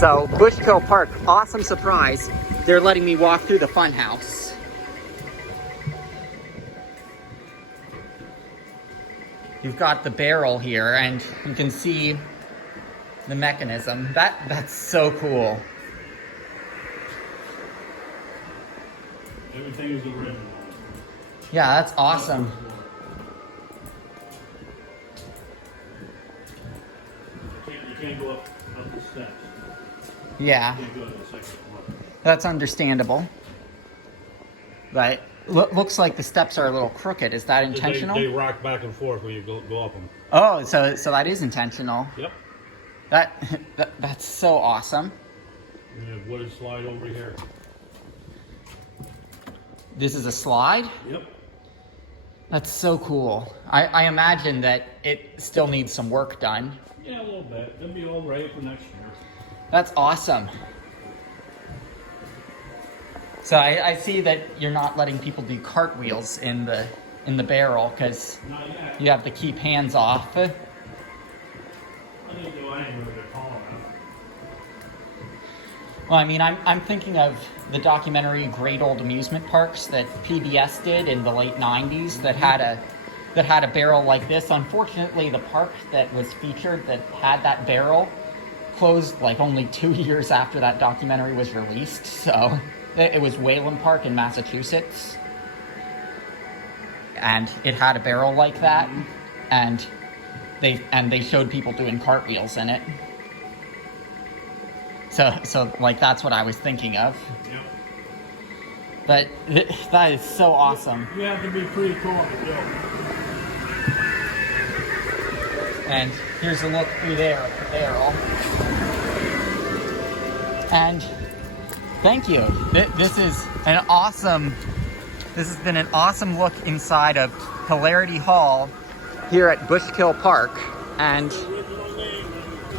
So Bushkill Park, awesome surprise. They're letting me walk through the funhouse. You've got the barrel here and you can see the mechanism. That's so cool. Everything is original. Yeah, that's awesome. You can't go up the steps. Yeah, You can't go to the second floor. that's understandable. But looks like the steps are a little crooked. Is that intentional? They rock back and forth when you go up them. Oh, so that is intentional. Yep. That's so awesome. And you have wooden slide over here. This is a slide? Yep. That's so cool. I imagine that it still needs some work done. Yeah, a little bit. It'll be all ready for next year. That's awesome. So I see that you're not letting people do cartwheels in the barrel because Not yet. you have to keep hands off. I didn't do anything with it tall enough. Well, I mean, I'm thinking of the documentary Great Old Amusement Parks that PBS did in the late 90s that had a barrel like this. Unfortunately, the park that was featured that had that barrel closed like only 2 years after that documentary was released. So it was Wayland Park in Massachusetts. And it had a barrel like that. And they showed people doing cartwheels in it. So like that's what I was thinking of. Yep. But that is so awesome. You have to be pretty tall to do. And here's a look through there at the barrel. And thank you. This has been an awesome look inside of Hilarity Hall here at Bushkill Park. And